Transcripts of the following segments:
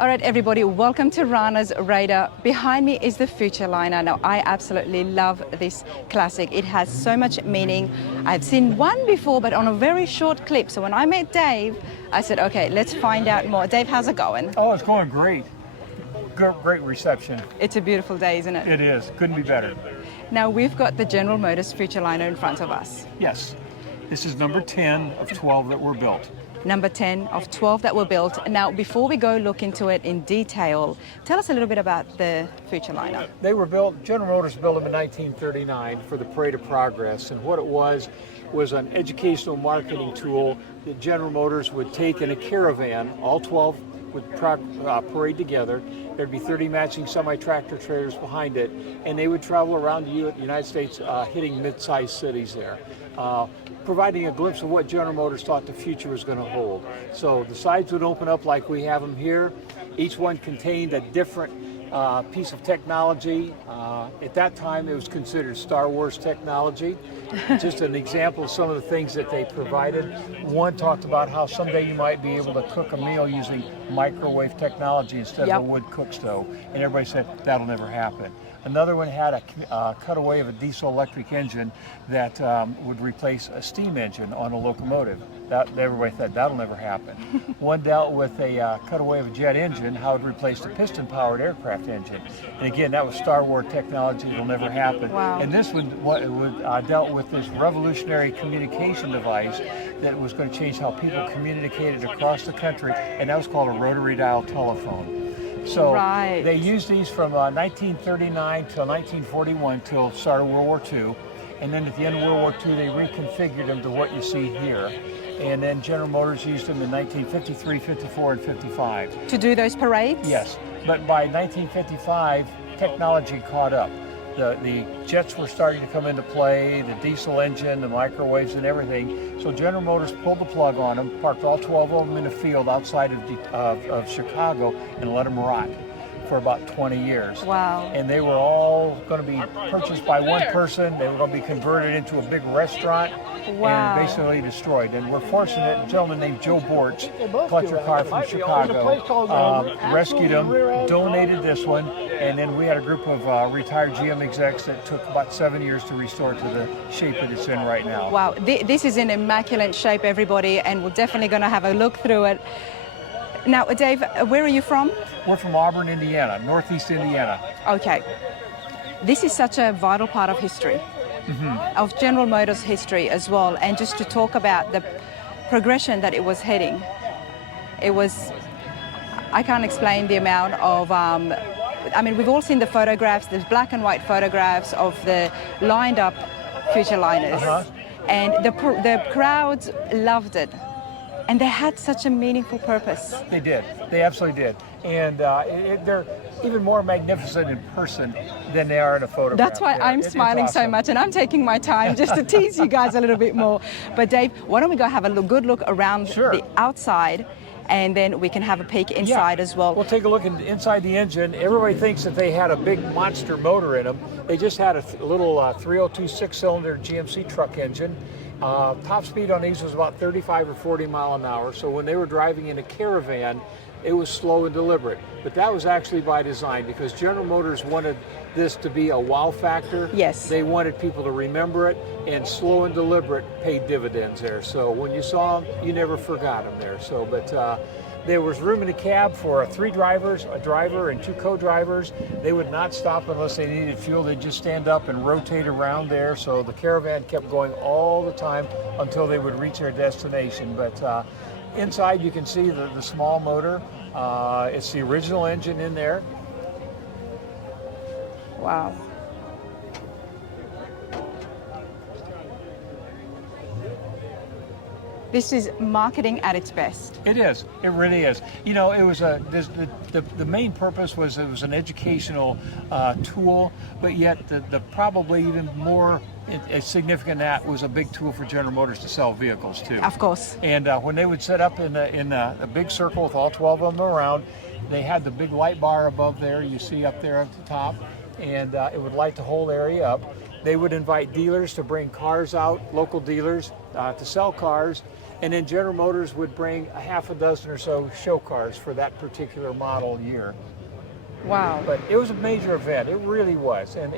All right, everybody, welcome to Ranas Radar. Behind me is the Futurliner. Now, I absolutely love this classic. It has so much meaning. I've seen one before, but on a very short clip. So when I met Dave, I said, okay, let's find out more. Dave, how's it going? Oh, it's going great. Great reception. It's a beautiful day, isn't it? It is. Couldn't be better. Now, we've got the General Motors Futurliner in front of us. Yes. This is number 10 of 12 that were built. Number 10 of 12 that were built. Now, before we go look into it in detail, tell us a little bit about the Futurliner. They were built, General Motors built them in 1939 for the Parade of Progress, and what it was an educational marketing tool that General Motors would take in a caravan. All 12 would parade together. There'd be 30 matching semi-tractor trailers behind it, and they would travel around the United States, hitting mid-sized cities there, providing a glimpse of what General Motors thought the future was going to hold. So the sides would open up like we have them here. Each one contained a different piece of technology. At that time, it was considered Star Wars technology. Just an example of some of the things that they provided. One talked about how someday you might be able to cook a meal using microwave technology instead of a wood cook stove. And everybody said, that'll never happen. Another one had a cutaway of a diesel electric engine that would replace a steam engine on a locomotive. Everybody said, that'll never happen. One dealt with a cutaway of a jet engine, how it replaced a piston-powered aircraft engine. And again, that was Star Wars technology, it'll never happen. Wow. And this dealt with this revolutionary communication device that was going to change how people communicated across the country, and that was called a rotary dial telephone. So they used these from 1939 till 1941 till start of World War II. And then at the end of World War II, they reconfigured them to what you see here. And then General Motors used them in 1953, 54, and 55. To do those parades? Yes, but by 1955, technology caught up. The jets were starting to come into play, the diesel engine, the microwaves and everything. So General Motors pulled the plug on them, parked all 12 of them in a field outside of Chicago and let them rot for about 20 years. Wow. And they were all going to be purchased by one person. They were going to be converted into a big restaurant and basically destroyed. And we're fortunate, a gentleman named Joe Bortz, collector car from Chicago, rescued them, donated this one, and then we had a group of retired GM execs that took about 7 years to restore it to the shape that it's in right now. Wow, this is in immaculate shape, everybody, and we're definitely going to have a look through it. Now, Dave, where are you from? We're from Auburn, Indiana, northeast Indiana. Okay. This is such a vital part of history, of General Motors history as well, and just to talk about the progression that it was heading. It was, I can't explain the amount of, I mean, we've all seen the photographs, the black and white photographs of the lined up Futurliners, and the crowds loved it. And they had such a meaningful purpose. They did. They absolutely did. And they're even more magnificent in person than they are in a photograph. That's why I'm smiling so much, and I'm taking my time just to tease you guys a little bit more. But Dave, why don't we go have a good look around the outside, and then we can have a peek inside as well. We'll take a look inside the engine. Everybody thinks that they had a big monster motor in them. They just had a little 302 six-cylinder GMC truck engine. Top speed on these was about 35 or 40 mile an hour, so when they were driving in a caravan, it was slow and deliberate. But that was actually by design because General Motors wanted this to be a wow factor. Yes. They wanted people to remember it, and slow and deliberate paid dividends there. So when you saw them, you never forgot them there. So, but there was room in the cab for 3 drivers, a driver and 2 co-drivers. They would not stop unless they needed fuel. They'd just stand up and rotate around there. So the caravan kept going all the time until they would reach their destination. But inside you can see the small motor. It's the original engine in there. Wow. This is marketing at its best. It is. It really is. You know, it was the main purpose was it was an educational tool, but yet the probably even more significant that was a big tool for General Motors to sell vehicles too. Of course. And when they would set up in a big circle with all 12 of them around, they had the big light bar above there. You see up there at the top, and it would light the whole area up. They would invite dealers to bring cars out, local dealers, to sell cars. And then General Motors would bring a half a dozen or so show cars for that particular model year. Wow. But it was a major event, it really was. And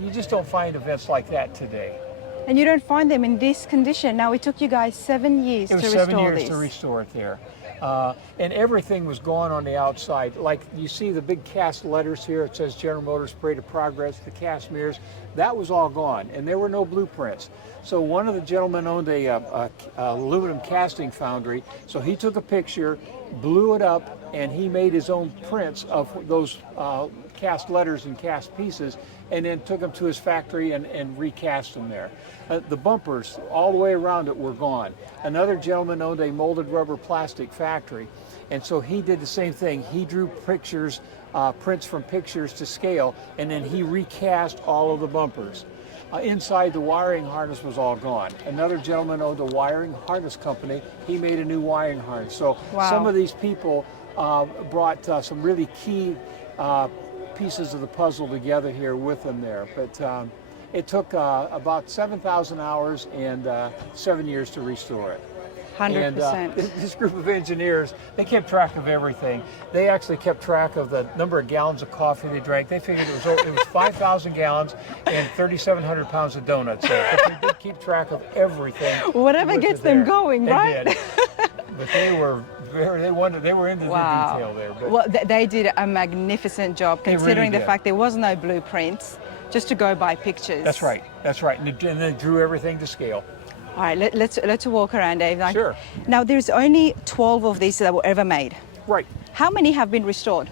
you just don't find events like that today. And you don't find them in this condition. Now, it took you guys 7 years to restore this. It was 7 years to restore it there. And everything was gone on the outside. Like you see the big cast letters here, it says General Motors Parade of Progress, the cast mirrors, that was all gone. And there were no blueprints. So one of the gentlemen owned a aluminum casting foundry. So he took a picture, blew it up, and he made his own prints of those cast letters and cast pieces, and then took them to his factory and recast them there. The bumpers all the way around it were gone. Another gentleman owned a molded rubber plastic factory, and so he did the same thing. He drew pictures, prints from pictures to scale, and then he recast all of the bumpers. Inside, the wiring harness was all gone. Another gentleman owned a wiring harness company. He made a new wiring harness. So some of these people brought some really key pieces of the puzzle together here with them there. But it took about 7,000 hours and 7 years to restore it. 100%. And this group of engineers, they kept track of everything. They actually kept track of the number of gallons of coffee they drank. They figured it was 5,000 gallons and 3700 pounds of donuts. But they did keep track of everything. Whatever gets them going, right? They did. But they were into the detail there. But well, they did a magnificent job, considering the fact there was no blueprints, just to go by pictures. That's right. That's right. And then drew everything to scale. All right, let's walk around, Dave. Sure. Now, there's only 12 of these that were ever made. Right. How many have been restored?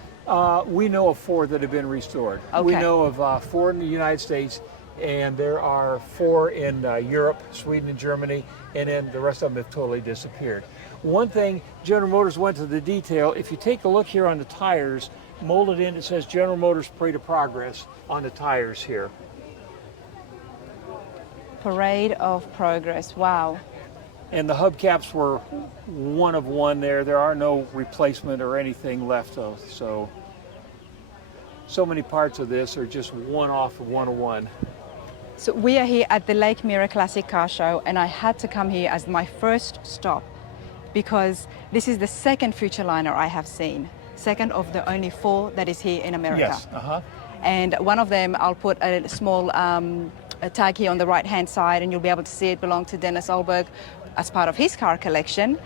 We know of 4 that have been restored. Okay. We know of 4 in the United States, and there are 4 in Europe, Sweden and Germany, and then the rest of them have totally disappeared. One thing, General Motors went to the detail. If you take a look here on the tires, molded in, it says General Motors Parade of Progress on the tires here. Parade of Progress, wow. And the hubcaps were one of one there. There are no replacement or anything left of. So many parts of this are just one off of 101. So we are here at the Lake Mirror Classic Car Show, and I had to come here as my first stop because this is the second Futurliner I have seen. Second of the only 4 that is here in America. Yes, And one of them, I'll put a small a tag here on the right-hand side, and you'll be able to see it belonged to Dennis Olberg as part of his car collection.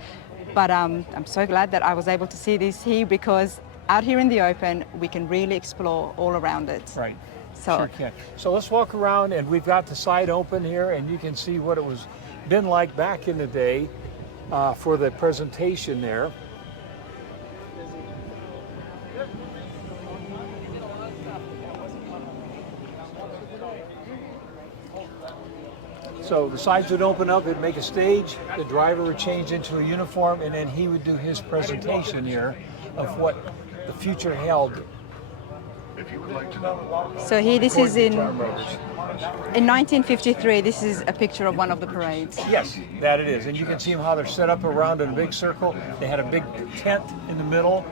But I'm so glad that I was able to see this here, because out here in the open, we can really explore all around it. Right. So, sure can. So let's walk around, and we've got the side open here, and you can see what it was been like back in the day for the presentation there. So the sides would open up, it'd make a stage, the driver would change into a uniform, and then he would do his presentation here of what the future held. So here, this is in 1953, this is a picture of one of the parades. Yes, that it is. And you can see how they're set up around in a big circle. They had a big tent in the middle,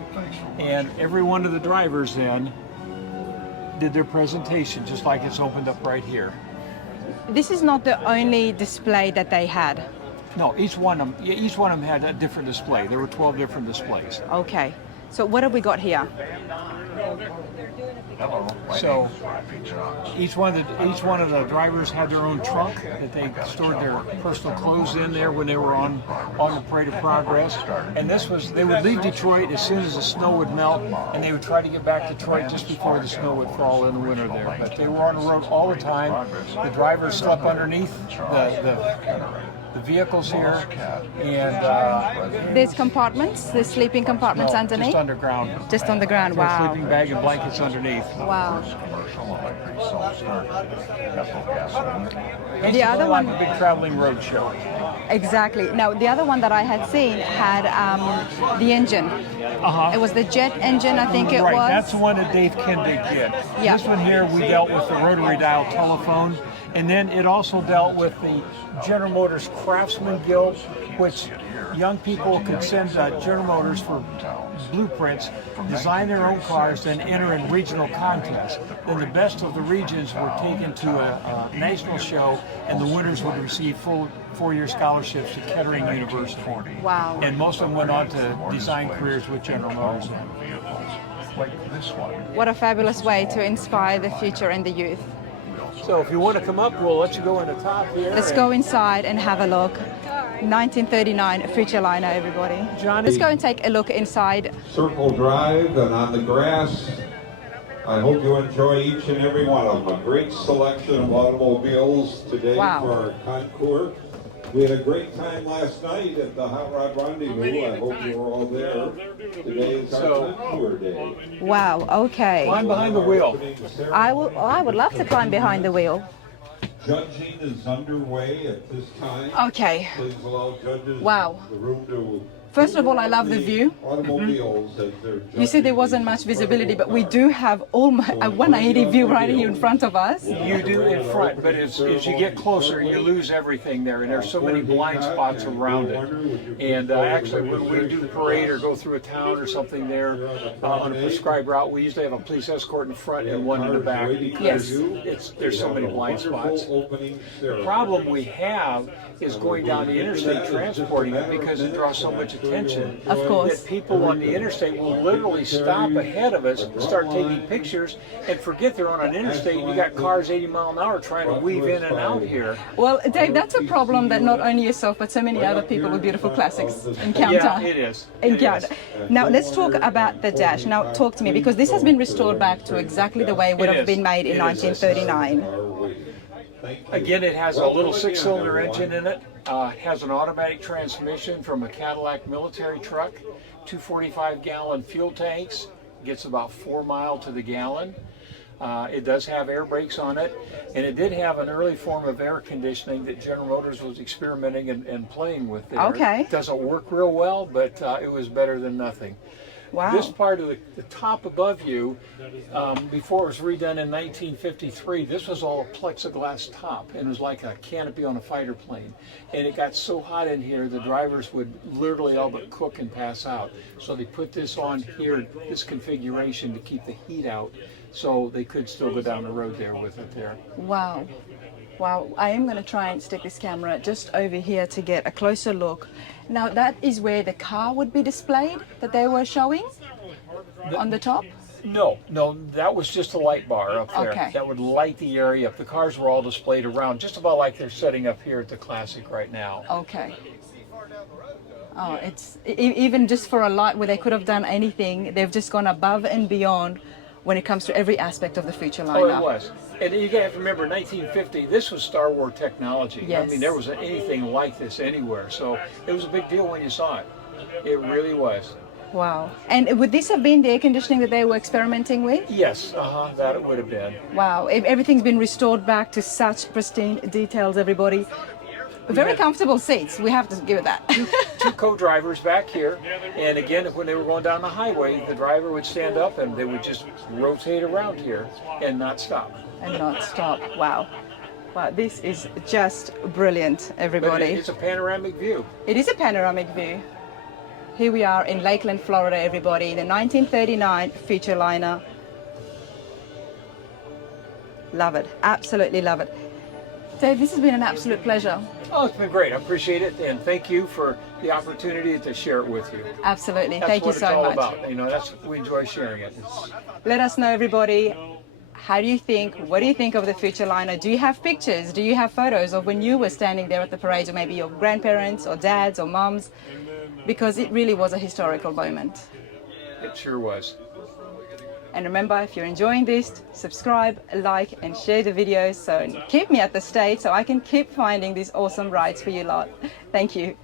and every one of the drivers then did their presentation, just like it's opened up right here. This is not the only display that they had. No, each one of them had a different display. There were 12 different displays. Okay, so what have we got here? So each one of the drivers had their own trunk that they stored their personal clothes in there when they were on the Parade of Progress. And they would leave Detroit as soon as the snow would melt, and they would try to get back to Detroit just before the snow would fall in the winter there. But they were on the road all the time. The drivers slept underneath the vehicles here, and there's compartments, there's sleeping compartments underneath? Just underground. Just on the ground, wow. Sleeping bag and blankets underneath. Wow. And the other one, like a big traveling road show. Exactly. Now, the other one that I had seen had the engine. It was the jet engine, I think it was. Right, that's the one that Dave Kendig did. Yeah. This one here, we dealt with the rotary dial telephone, and then it also dealt with the General Motors Craftsman Guild, which young people could send General Motors for blueprints, design their own cars, then enter in regional contests. Then the best of the regions were taken to a national show, and the winners would receive 4-year scholarships to Kettering University. Wow. And most of them went on to design careers with General Motors. What a fabulous way to inspire the future and the youth. So if you want to come up, we'll let you go in the top here. Let's go inside and have a look. 1939 Futurliner, everybody. Johnny. Let's go and take a look inside. Circle Drive and on the grass. I hope you enjoy each and every one of them. A great selection of automobiles today Wow. for our concours. We had a great time last night at the Hot Rod Rendezvous. I hope you were all there. Today is our concours day. Wow, okay. Climb behind the wheel. I would love to climb behind the wheel. Judging is underway at this time. Okay. Please allow judges Wow. the room to First of all, I love the view. automobiles as they're You see, there wasn't much visibility, but we do have almost a 180 view right here in front of us. You do in front, but as you get closer, you lose everything there, and there's so many blind spots around it. And actually, when we do parade or go through a town or something there on a prescribed route, we usually have a police escort in front and one in the back because there's so many blind spots. The problem we have is going down the interstate transporting it because it draws so much attention. Of course. That people on the interstate will literally stop ahead of us, start taking pictures, and forget they're on an interstate and you got cars 80 miles an hour trying to weave in and out here. Well, Dave, that's a problem that not only yourself, but so many other people with beautiful classics encounter. Yeah, it is. Encounter. Now, let's talk about the dash. Now, talk to me, because this has been restored back to exactly the way it would have been made in 1939. Again, it has a little 6-cylinder engine in it. Has an automatic transmission from a Cadillac military truck, 245-gallon fuel tanks, gets about 4 miles to the gallon. It does have air brakes on it, and it did have an early form of air conditioning that General Motors was experimenting and playing with there. Okay. It doesn't work real well, but it was better than nothing. Wow. This part of the top above you, before it was redone in 1953, this was all plexiglass top, and it was like a canopy on a fighter plane. And it got so hot in here, the drivers would literally all but cook and pass out. So they put this on here, this configuration, to keep the heat out, so they could still go down the road there with it there. Wow. Wow, I am going to try and stick this camera just over here to get a closer look. Now, that is where the car would be displayed that they were showing on the top? No, that was just a light bar up there. Okay. That would light the area up. The cars were all displayed around, just about like they're setting up here at the Classic right now. Okay. Oh, it's even just for a light where they could have done anything, they've just gone above and beyond when it comes to every aspect of the Futurliner. Oh, it was. And you have to remember, 1950, this was Star Wars technology. Yes. I mean, there wasn't anything like this anywhere. So it was a big deal when you saw it. It really was. Wow. And would this have been the air conditioning that they were experimenting with? Yes, that it would have been. Wow. Everything's been restored back to such pristine details, everybody. Very comfortable seats, we have to give it that. Two co-drivers back here, and again, when they were going down the highway, the driver would stand up and they would just rotate around here and not stop. And not stop. Wow. Wow, this is just brilliant, everybody. But it's a panoramic view. It is a panoramic view. Here we are in Lakeland, Florida, everybody, the 1939 Futurliner. Love it, absolutely love it. Dave, this has been an absolute pleasure. Oh, it's been great. I appreciate it, and thank you for the opportunity to share it with you. Absolutely, That's thank you what so it's all much. about. You know, we enjoy sharing it. Let us know, everybody. How do you think, what do you think of the Futurliner? Do you have pictures? Do you have photos of when you were standing there at the parade, or maybe your grandparents or dads or moms? Because it really was a historical moment. It sure was. And remember, if you're enjoying this, subscribe, like, and share the videos. So keep me at the state so I can keep finding these awesome rides for you lot. Thank you.